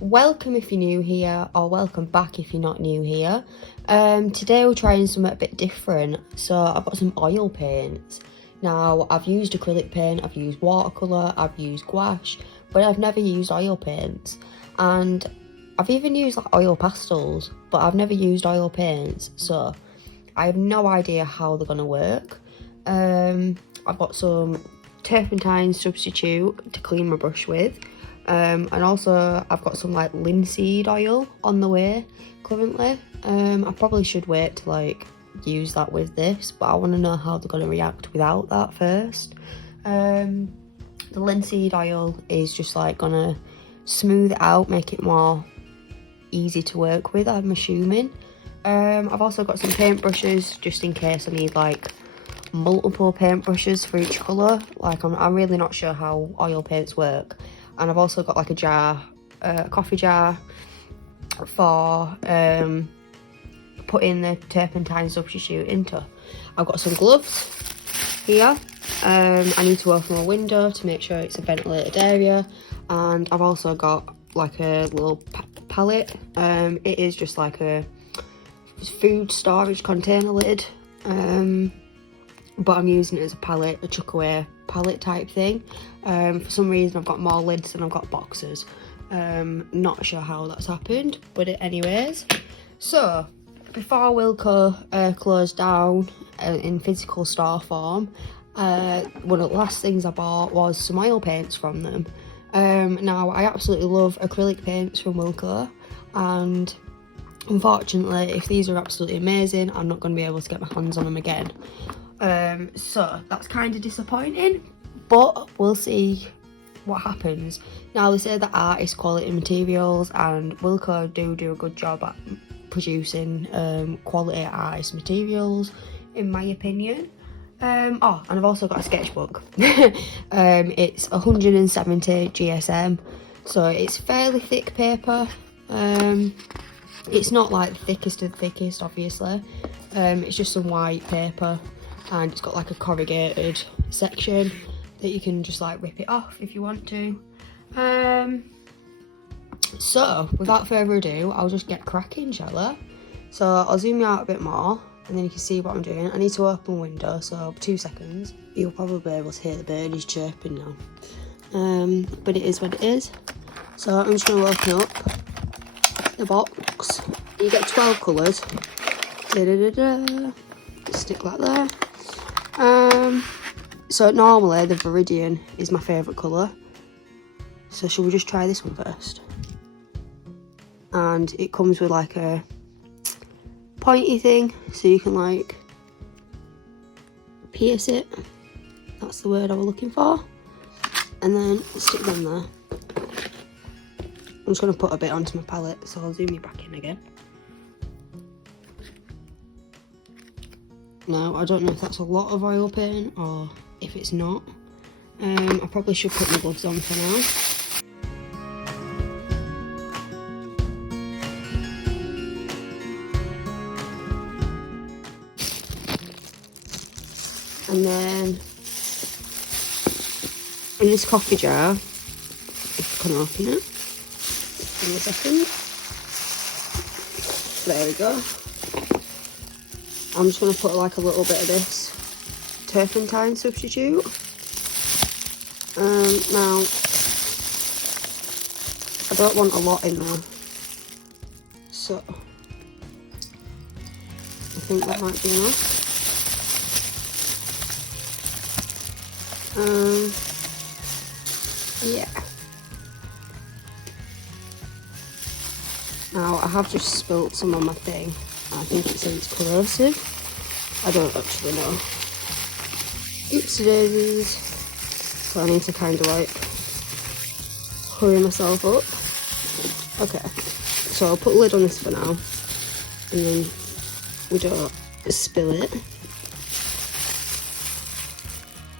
Welcome if you're new here, or welcome back if you're not new here. Today we're trying something a bit different. So I've got some oil paints. Now I've used acrylic paint, I've used watercolour, I've used gouache, but I've never used oil paints. And I've even used like oil pastels, but I've never used oil paints. So I have no idea how they're gonna work. I've got some turpentine substitute to clean my brush with. And also I've got some like linseed oil on the way currently. I probably should wait to like use that with this, but I want to know how they're going to react without that first. The linseed oil is just like gonna smooth it out, make it more easy to work with, I'm assuming. I've also got some paintbrushes just in case I need like multiple paintbrushes for each colour. Like I'm really not sure how oil paints work. And I've also got like a jar, a coffee jar for putting the turpentine substitute into. I've got some gloves here. I need to open my window to make sure it's a ventilated area. And I've also got like a little palette. It is just like a food storage container lid. But I'm using it as a palette, a chuck away palette type thing. For some reason I've got more lids than I've got boxes. Not sure how that's happened, but anyways. So before Wilko closed down in physical store form, one of the last things I bought was some oil paints from them. Now I absolutely love acrylic paints from Wilko, and unfortunately if these are absolutely amazing, I'm not going to be able to get my hands on them again. So that's kind of disappointing, but we'll see what happens. Now they say that art is quality materials, and Wilko do a good job at producing quality artist materials, in my opinion. Oh, and I've also got a sketchbook. It's 170 GSM, so it's fairly thick paper. It's not like the thickest of the thickest, obviously. It's just some white paper, and it's got like a corrugated section that you can just like rip it off if you want to. So without further ado, I'll just get cracking, shall I? So I'll zoom you out a bit more and then you can see what I'm doing. I need to open a window, so 2 seconds. You'll probably be able to hear the birdies chirping now. But it is what it is. So I'm just going to open up the box. You get 12 colours. Stick that there. So normally the Viridian is my favourite colour. So shall we just try this one first? And it comes with like a pointy thing, so you can like pierce it. That's the word I was looking for. And then stick them there. I'm just going to put a bit onto my palette, so I'll zoom you back in again. Now, I don't know if that's a lot of oil paint or if it's not. I probably should put my gloves on for now. And then in this coffee jar, if I can open it, in a second. There we go. I'm just going to put like a little bit of this turpentine substitute. Now, I don't want a lot in there, so I think that might be enough. Yeah. Now, I have just spilt some on my thing. I think it says it's corrosive. I don't actually know. Oopsie daisies. So I need to kind of like hurry myself up. Okay, so I'll put a lid on this for now, and then we don't spill it.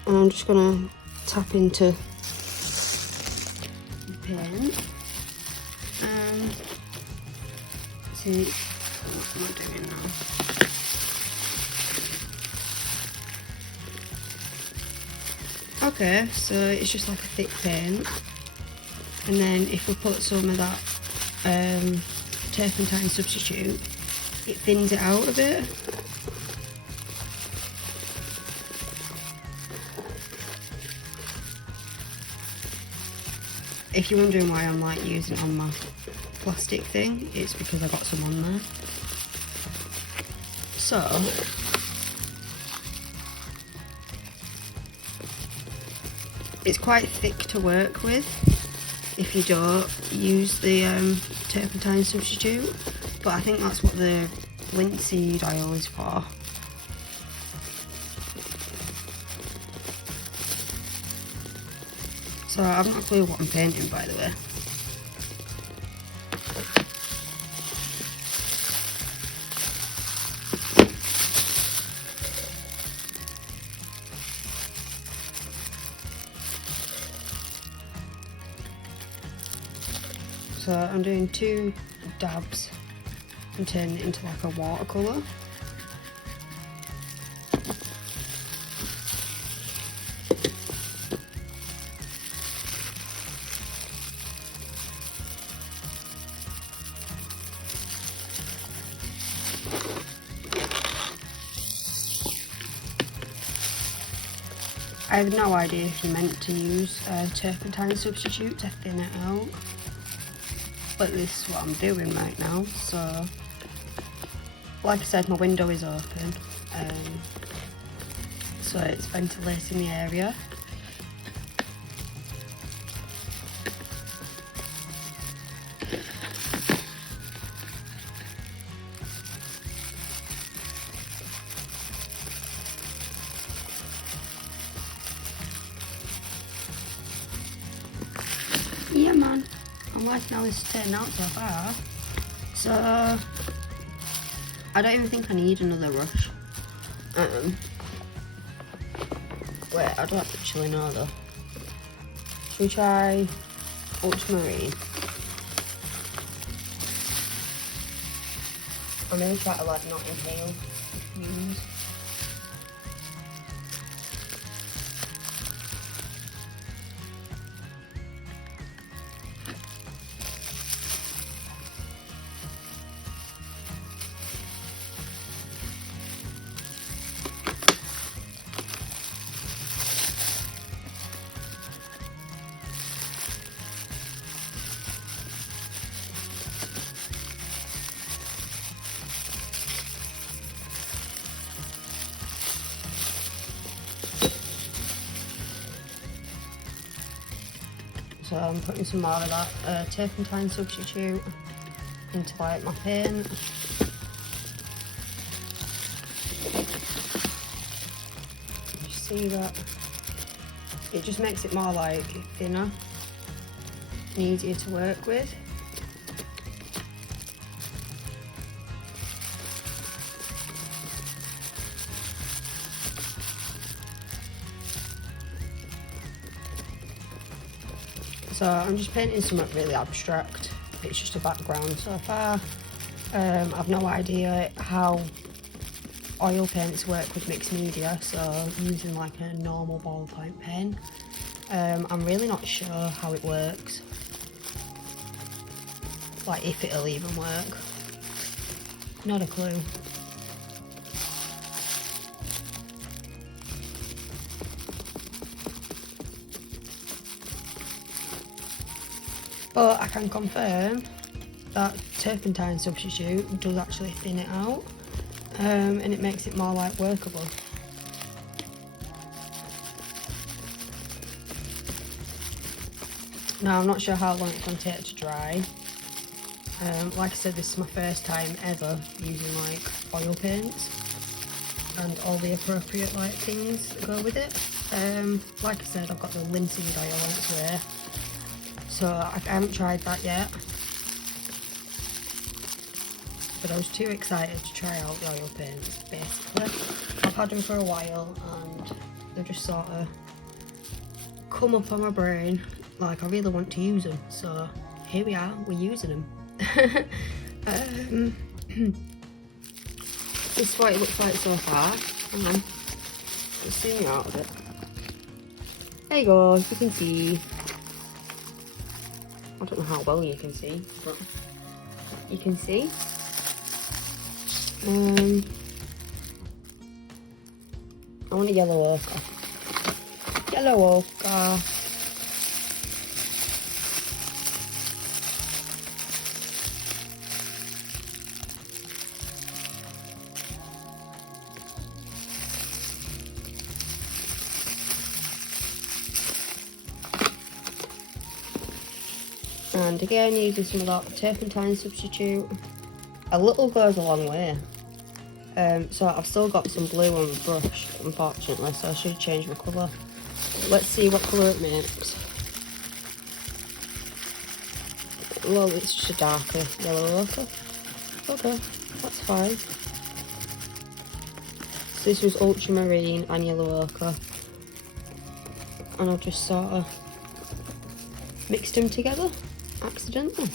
And I'm just gonna tap into the pen and see what am I doing now. Okay, so it's just like a thick paint, and then if we put some of that turpentine substitute, it thins it out a bit. If you're wondering why I'm like using it on my plastic thing, it's because I got some on there. So it's quite thick to work with if you don't use the turpentine substitute, but I think that's what the linseed oil is for. So I've not a clue what I'm painting, by the way. So I'm doing 2 dabs and turning it into like a watercolour. I have no idea if you're meant to use a turpentine substitute to thin it out, but this is what I'm doing right now. So, like I said, my window is open, so it's ventilating the area. Yeah man, I'm liking how this is turning out so far. So, I don't even think I need another brush. Wait, I don't actually know though. Should we try ultramarine? I'm gonna try to like not inhale fumes. So I'm putting some more of that turpentine substitute into like my paint. You see that? It just makes it more like thinner and easier to work with. So I'm just painting something really abstract. It's just a background so far. I've no idea how oil paints work with mixed media, so using like a normal ballpoint pen. I'm really not sure how it works. Like if it'll even work. Not a clue. But I can confirm that turpentine substitute does actually thin it out, and it makes it more like workable. Now I'm not sure how long it's going to take to dry. Like I said, this is my first time ever using like oil paints and all the appropriate like things that go with it. Like I said, I've got the linseed oil on its way. So I haven't tried that yet, but I was too excited to try out the oil paints basically. I've had them for a while and they've just sort of come up on my brain like I really want to use them, so here we are, we're using them. This is what it looks like so far. Hang on, let's zoom out of it. There you go, you can see. I don't know how well you can see, but you can see. I want a yellow ochre. Yellow ochre. And again, using some of that turpentine substitute. A little goes a long way. So I've still got some blue on the brush, unfortunately, so I should have changed my colour. Let's see what colour it makes. Well, it's just a darker yellow ochre. Okay, that's fine. So this was ultramarine and yellow ochre. And I've just sort of mixed them together, accidentally.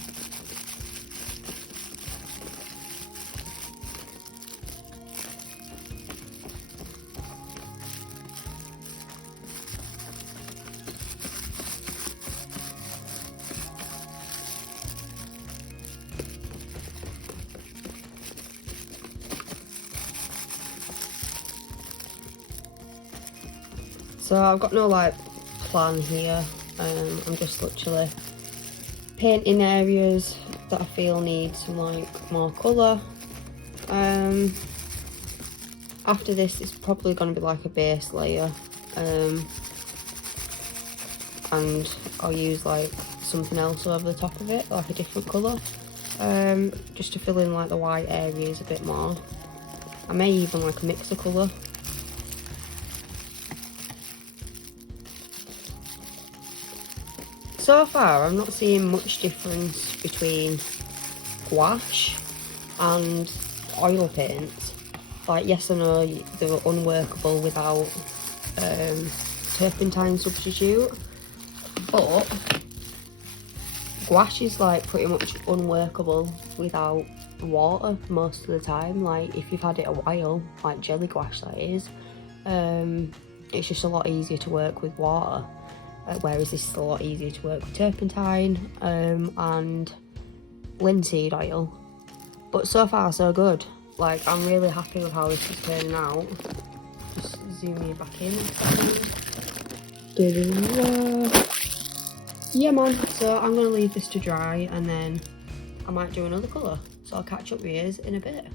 So I've got no like plan here. I'm just literally painting areas that I feel need some like more colour. After this, it's probably going to be like a base layer, and I'll use like something else over the top of it, like a different colour, just to fill in like the white areas a bit more. I may even like mix a colour. So far, I'm not seeing much difference between gouache and oil paints. Like, yes, I know they were unworkable without turpentine substitute, but gouache is like pretty much unworkable without water most of the time. Like, if you've had it a while, like jelly gouache that is, it's just a lot easier to work with water. Whereas this is a lot easier to work with turpentine and linseed oil. But so far so good. Like, I'm really happy with how this is turning out. Just zoom you back in. Yeah man, so I'm going to leave this to dry and then I might do another colour. So I'll catch up with you in a bit.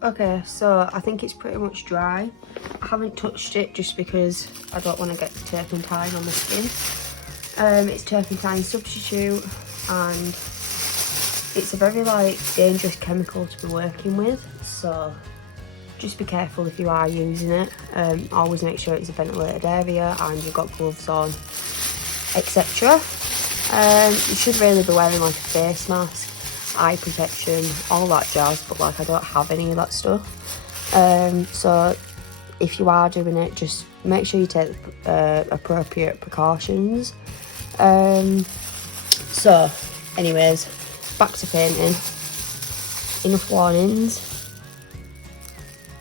Okay, so I think it's pretty much dry. I haven't touched it just because I don't want to get turpentine on the skin. It's turpentine substitute and it's a very like dangerous chemical to be working with, so just be careful if you are using it. Always make sure it's a ventilated area and you've got gloves on, etc. You should really be wearing like a face mask, eye protection, all that jazz, but like I don't have any of that stuff. So if you are doing it, just make sure you take appropriate precautions. So anyways, back to painting. Enough warnings.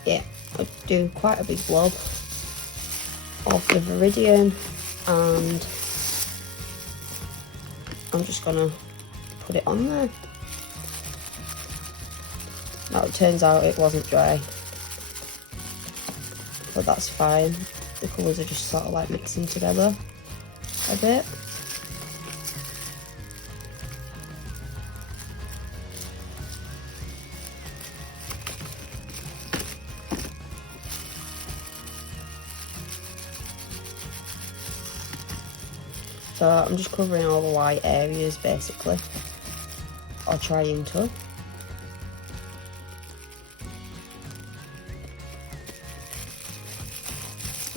Yeah, I do quite a big blob of the Viridian and I'm just gonna put it on there. Now it turns out it wasn't dry, but that's fine. The colours are just sort of like mixing together a bit. So I'm just covering all the white areas basically, or trying to.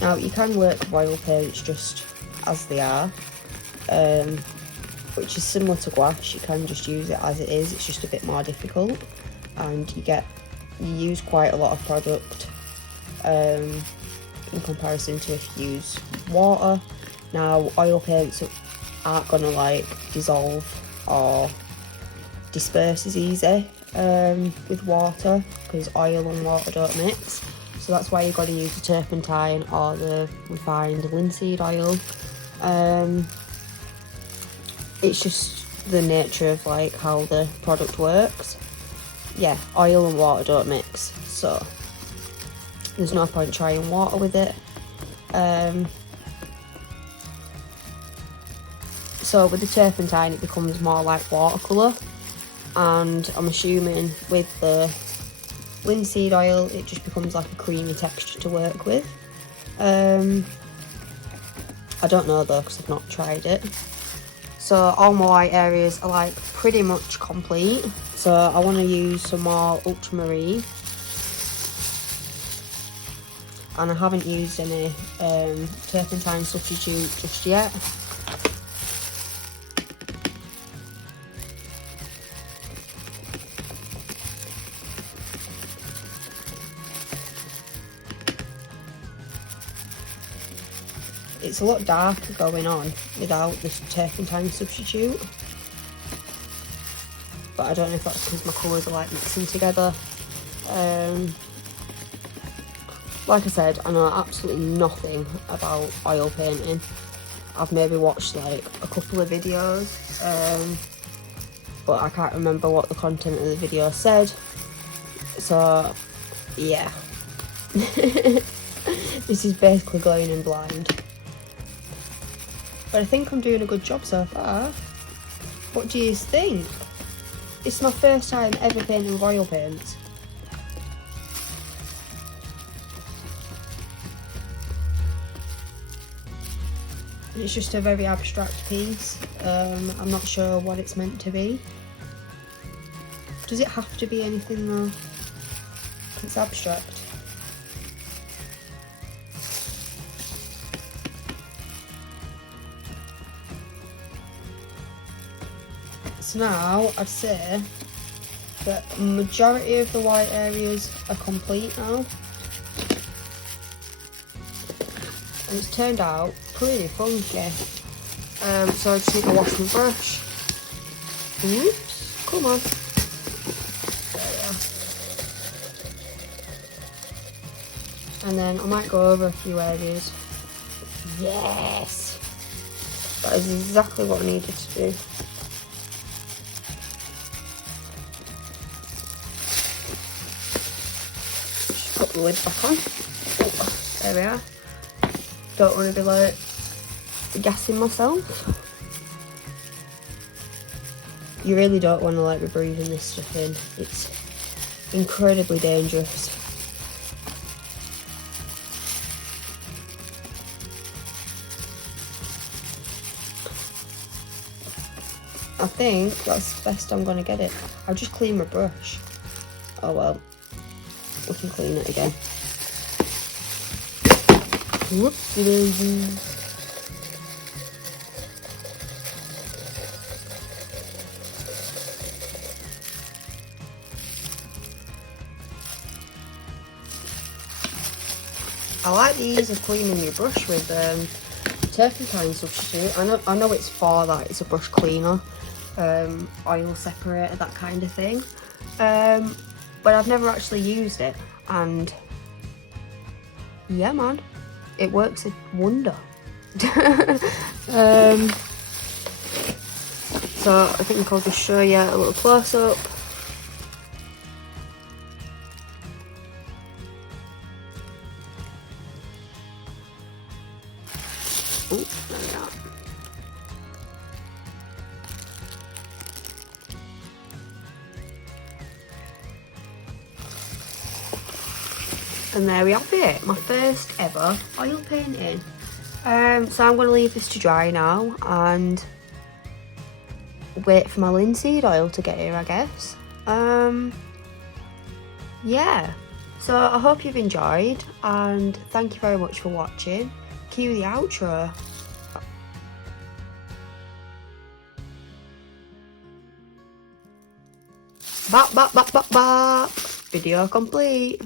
Now you can work with oil paints just as they are, which is similar to gouache. You can just use it as it is, it's just a bit more difficult and you use quite a lot of product in comparison to if you use water. Now oil paints aren't going to like dissolve or disperse as easy with water because oil and water don't mix. So that's why you've got to use the turpentine or the refined linseed oil. It's just the nature of like how the product works. Yeah, oil and water don't mix, so there's no point trying water with it. So with the turpentine it becomes more like watercolour, and I'm assuming with the linseed oil it just becomes like a creamy texture to work with. I don't know though because I've not tried it. So all my white areas are like pretty much complete, so I want to use some more ultramarine, and I haven't used any turpentine substitute just yet. It's a lot darker going on without this turpentine substitute, but I don't know if that's because my colours are like mixing together. Like I said, I know absolutely nothing about oil painting. I've maybe watched like a couple of videos, but I can't remember what the content of the video said, so yeah. This is basically going in blind. But I think I'm doing a good job so far. What do you think? It's my first time ever painting with oil paints. It's just a very abstract piece. I'm not sure what it's meant to be. Does it have to be anything though? It's abstract. So now I'd say that the majority of the white areas are complete now, and it's turned out pretty funky. So I just need to wash my brush. Oops, come on. There we are. And then I might go over a few areas. Yes! That is exactly what I needed to do. Put the lid back on. Oh, there we are. Don't want to be like gassing myself. You really don't want to like be breathing this stuff in. It's incredibly dangerous. I think that's the best I'm going to get it. I'll just clean my brush. Oh well. We can clean it again. Whoopsie daisy. I like the ease of cleaning your brush with turpentine substitute. I know it's for that, it's a brush cleaner, oil separator, that kind of thing. But I've never actually used it, and yeah man, it works a wonder. So I think I'll just show you a little close-up. There we are. And there we have it, my first ever oil painting. So I'm going to leave this to dry now and wait for my linseed oil to get here, I guess. Yeah, so I hope you've enjoyed, and thank you very much for watching. Cue the outro. Bop, bop, bop, bop, bop. Video complete.